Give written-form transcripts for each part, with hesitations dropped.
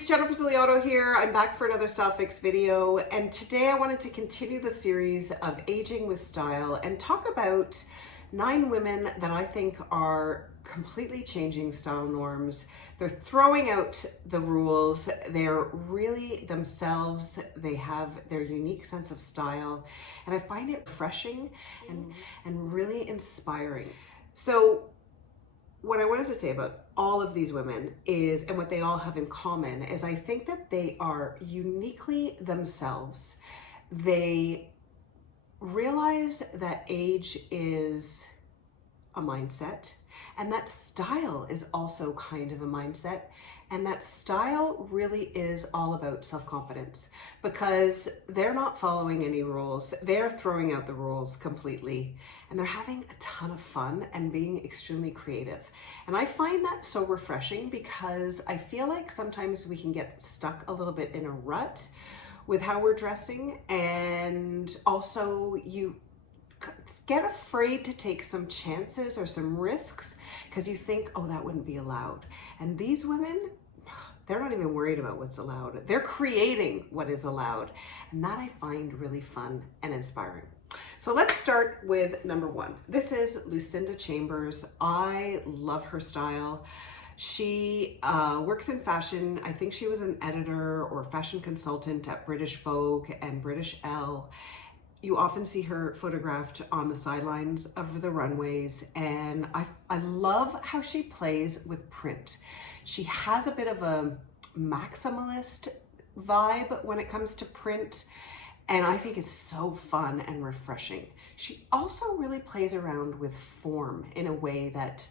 ladies, Jennifer Ziliotto here. I'm back for another Style Fix video, and today I wanted to continue the series of aging with style and talk about 9 women that I think are completely changing style norms. They're throwing out the rules. They're really themselves. They have their unique sense of style, and I find it refreshing and really inspiring. So what I wanted to say about all of these women is, and what they all have in common, is I think that they are uniquely themselves. They realize that age is a mindset, and that style is also kind of a mindset, and that style really is all about self-confidence, because they're not following any rules. They're throwing out the rules completely, and they're having a ton of fun and being extremely creative. And I find that so refreshing, because I feel like sometimes we can get stuck a little bit in a rut with how we're dressing, and also you get afraid to take some chances or some risks because you think, oh, that wouldn't be allowed. And these women, they're not even worried about what's allowed. They're creating what is allowed. And that I find really fun and inspiring. So let's start with number 1. This is Lucinda Chambers. I love her style. She works in fashion. I think she was an editor or fashion consultant at British Vogue and British Elle. You often see her photographed on the sidelines of the runways, and I love how she plays with print. She has a bit of a maximalist vibe when it comes to print, and I think it's so fun and refreshing. She also really plays around with form in a way that,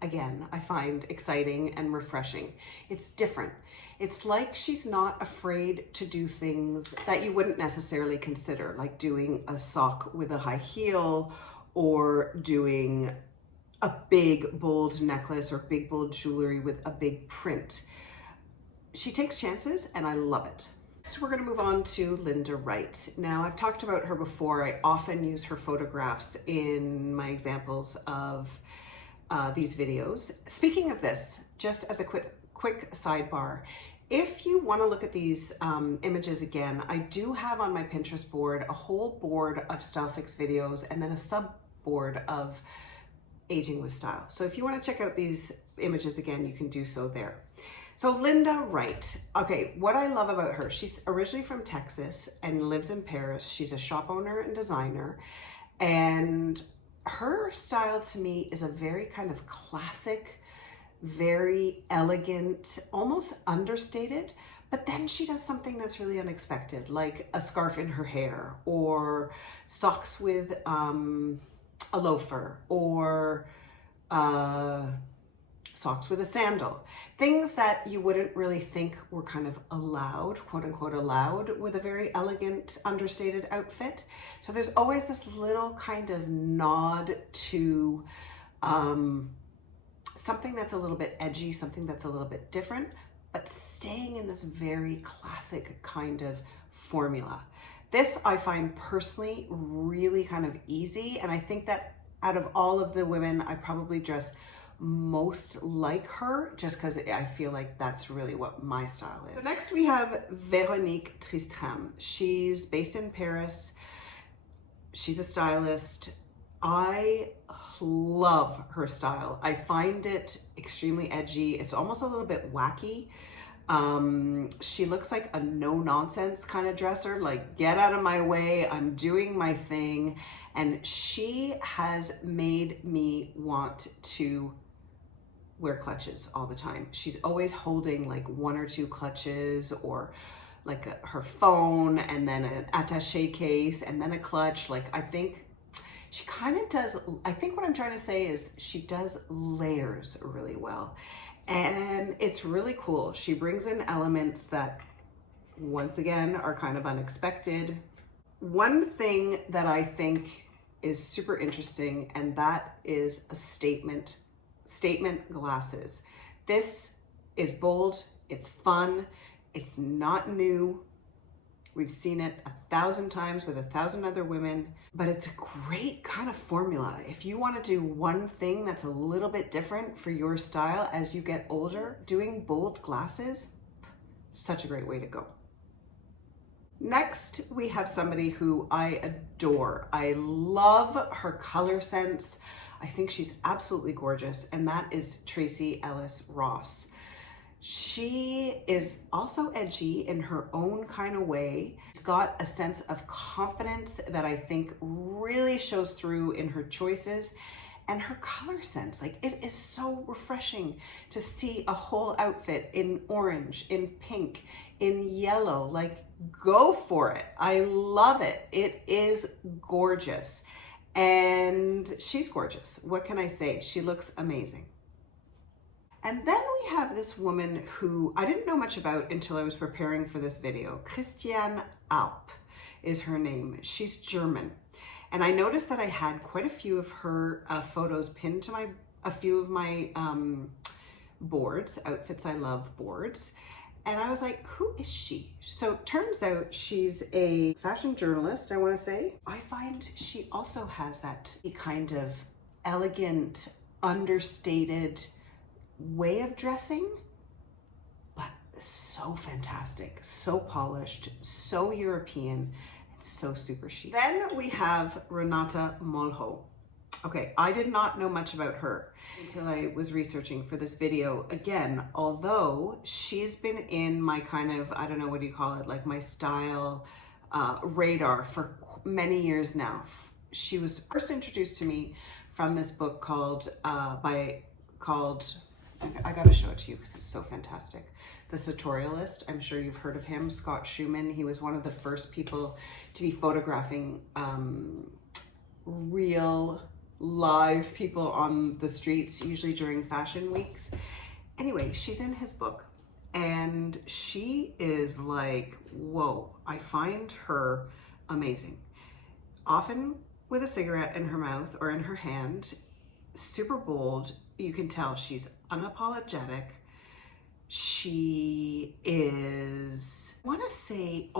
again, I find exciting and refreshing. It's different. It's like she's not afraid to do things that you wouldn't necessarily consider, like doing a sock with a high heel or doing a big bold necklace or big bold jewelry with a big print. She takes chances, and I love it. Next, we're going to move on to Linda Wright. Now, I've talked about her before. I often use her photographs in my examples of these videos. Speaking of this, just as a quick sidebar, if you want to look at these images again, I do have on my Pinterest board a whole board of Style Fix videos and then a sub board of aging with style. So if you want to check out these images again, you can do so there. So Linda Wright. Okay, what I love about her, she's originally from Texas and lives in Paris. She's a shop owner and designer, and her style to me is a very kind of classic, very elegant, almost understated, but then she does something that's really unexpected, like a scarf in her hair, or socks with a loafer, or socks with a sandal. Things that you wouldn't really think were kind of allowed, quote unquote allowed, with a very elegant, understated outfit. So there's always this little kind of nod to something that's a little bit edgy, something that's a little bit different, but staying in this very classic kind of formula. This I find personally really kind of easy, and I think that out of all of the women, I probably dress most like her, just because I feel like that's really what my style is. So next we have Véronique Tristram. She's based in Paris. She's a stylist. I love her style. I find it extremely edgy. It's almost a little bit wacky. She looks like a no-nonsense kind of dresser, like, get out of my way, I'm doing my thing. And she has made me want to wear clutches all the time. She's always holding like 1 or 2 clutches, or like her phone, and then an attaché case, and then a clutch. Like, I think she kind of does, I think what I'm trying to say is she does layers really well. And it's really cool. She brings in elements that, once again, are kind of unexpected. One thing that I think is super interesting, and that is a statement glasses. This is bold, it's fun, it's not new. We've seen it 1,000 times with 1,000 other women, but it's a great kind of formula. If you want to do one thing that's a little bit different for your style as you get older, doing bold glasses, Such a great way to go. Next, we have somebody who I adore. I love her color sense. I think she's absolutely gorgeous, and that is Tracy Ellis Ross. She is also edgy in her own kind of way. She's got a sense of confidence that I think really shows through in her choices and her color sense. Like, it is so refreshing to see a whole outfit in orange, in pink, in yellow. Like, go for it. I love it. It is gorgeous. And she's gorgeous. What can I say? She looks amazing. And then we have this woman who I didn't know much about until I was preparing for this video. Christiane Alp is her name. She's German. And I noticed that I had quite a few of her photos pinned to a few of my boards, Outfits I Love boards. And I was like, who is she? So turns out she's a fashion journalist, I want to say. I find she also has that kind of elegant, understated way of dressing, but so fantastic, so polished, so European, and so super chic. Then we have Renata Molho. Okay, I did not know much about her until I was researching for this video. Again, although she's been in my kind of, I don't know, what do you call it, like my style radar for many years now. She was first introduced to me from this book called, I gotta show it to you because it's so fantastic. The Sartorialist. I'm sure you've heard of him, Scott Schumann. He was one of the first people to be photographing real live people on the streets, usually during fashion weeks. Anyway, she's in his book and she is like, whoa, I find her amazing. Often with a cigarette in her mouth or in her hand, super bold. You can tell she's unapologetic. She is, I want to say,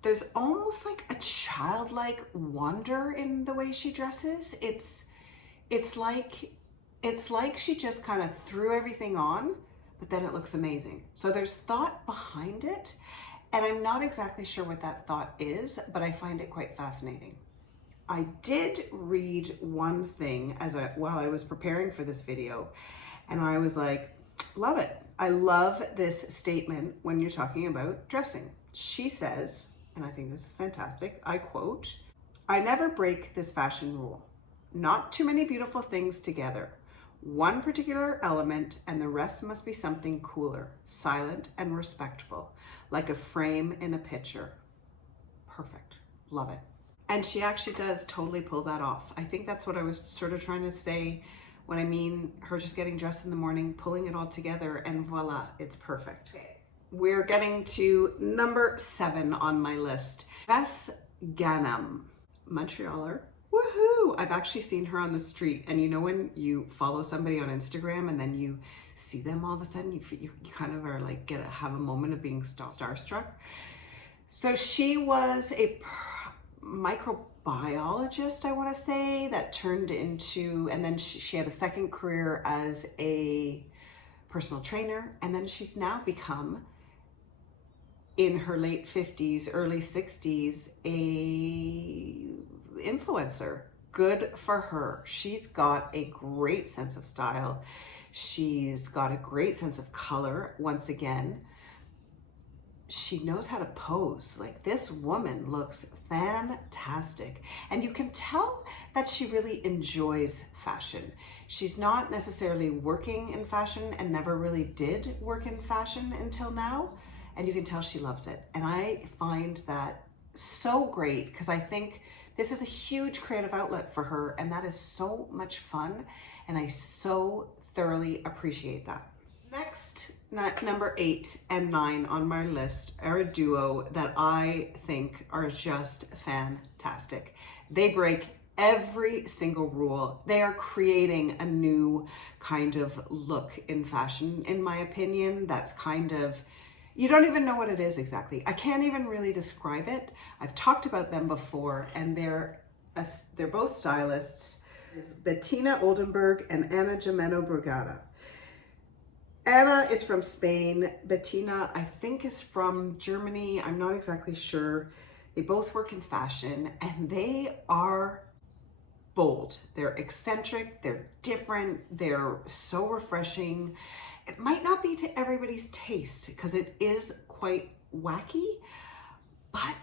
there's almost like a childlike wonder in the way she dresses. It's like she just kind of threw everything on, but then it looks amazing. So there's thought behind it, and I'm not exactly sure what that thought is, but I find it quite fascinating. I did read one thing while I was preparing for this video, and I was like, love it. I love this statement when you're talking about dressing. She says, and I think this is fantastic, I quote, "I never break this fashion rule. Not too many beautiful things together. One particular element and the rest must be something cooler, silent and respectful, like a frame in a picture." Perfect. Love it. And she actually does totally pull that off. I think that's what I was sort of trying to say when I mean her just getting dressed in the morning, pulling it all together, and voila, it's perfect. Okay. We're getting to number 7 on my list. Bess Ganam, Montrealer. Woohoo! I've actually seen her on the street, and you know when you follow somebody on Instagram and then you see them all of a sudden, you kind of are like have a moment of being starstruck. So she was a microbiologist, I want to say, that turned into, and then she had a second career as a personal trainer, and then she's now become, in her late 50s, early 60s, a influencer. Good for her. She's got a great sense of style. She's got a great sense of color. Once again, she knows how to pose. Like, this woman looks fantastic. And you can tell that she really enjoys fashion. She's not necessarily working in fashion and never really did work in fashion until now. And you can tell she loves it. And I find that so great because I think this is a huge creative outlet for her, and that is so much fun. And I so thoroughly appreciate that. Next, number 8 and 9 on my list are a duo that I think are just fantastic. They break every single rule. They are creating a new kind of look in fashion, in my opinion, that's kind of, you don't even know what it is exactly. I can't even really describe it. I've talked about them before, and they're both stylists. It's Betina Oldenburg and Anna Brugada. Anna is from Spain. Betina, I think, is from Germany. I'm not exactly sure. They both work in fashion and they are bold. They're eccentric, they're different, they're so refreshing. It might not be to everybody's taste because it is quite wacky, but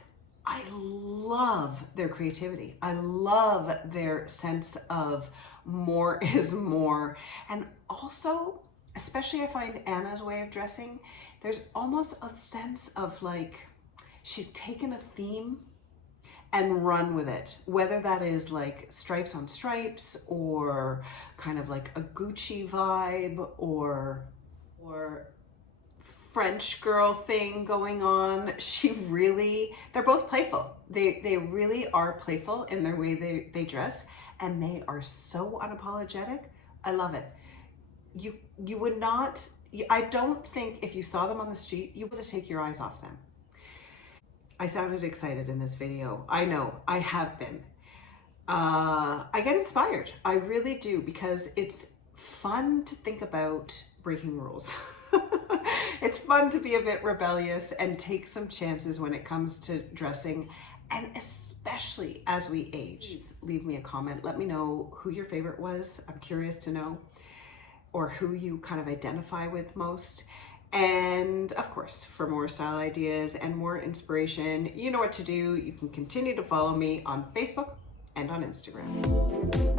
I love their creativity. I love their sense of more is more. And also, especially I find Anna's way of dressing, there's almost a sense of like, she's taken a theme and run with it. Whether that is like stripes on stripes or kind of like a Gucci vibe or French girl thing going on. They're both playful. They really are playful in their way they dress, and they are so unapologetic. I love it. You would not, I don't think if you saw them on the street, you would take your eyes off them. I sounded excited in this video. I know, I have been. I get inspired. I really do, because it's fun to think about breaking rules. It's fun to be a bit rebellious and take some chances when it comes to dressing, and especially as we age. Please leave me a comment. Let me know who your favorite was. I'm curious to know, or who you kind of identify with most. And of course, for more style ideas and more inspiration, you know what to do. You can continue to follow me on Facebook and on Instagram.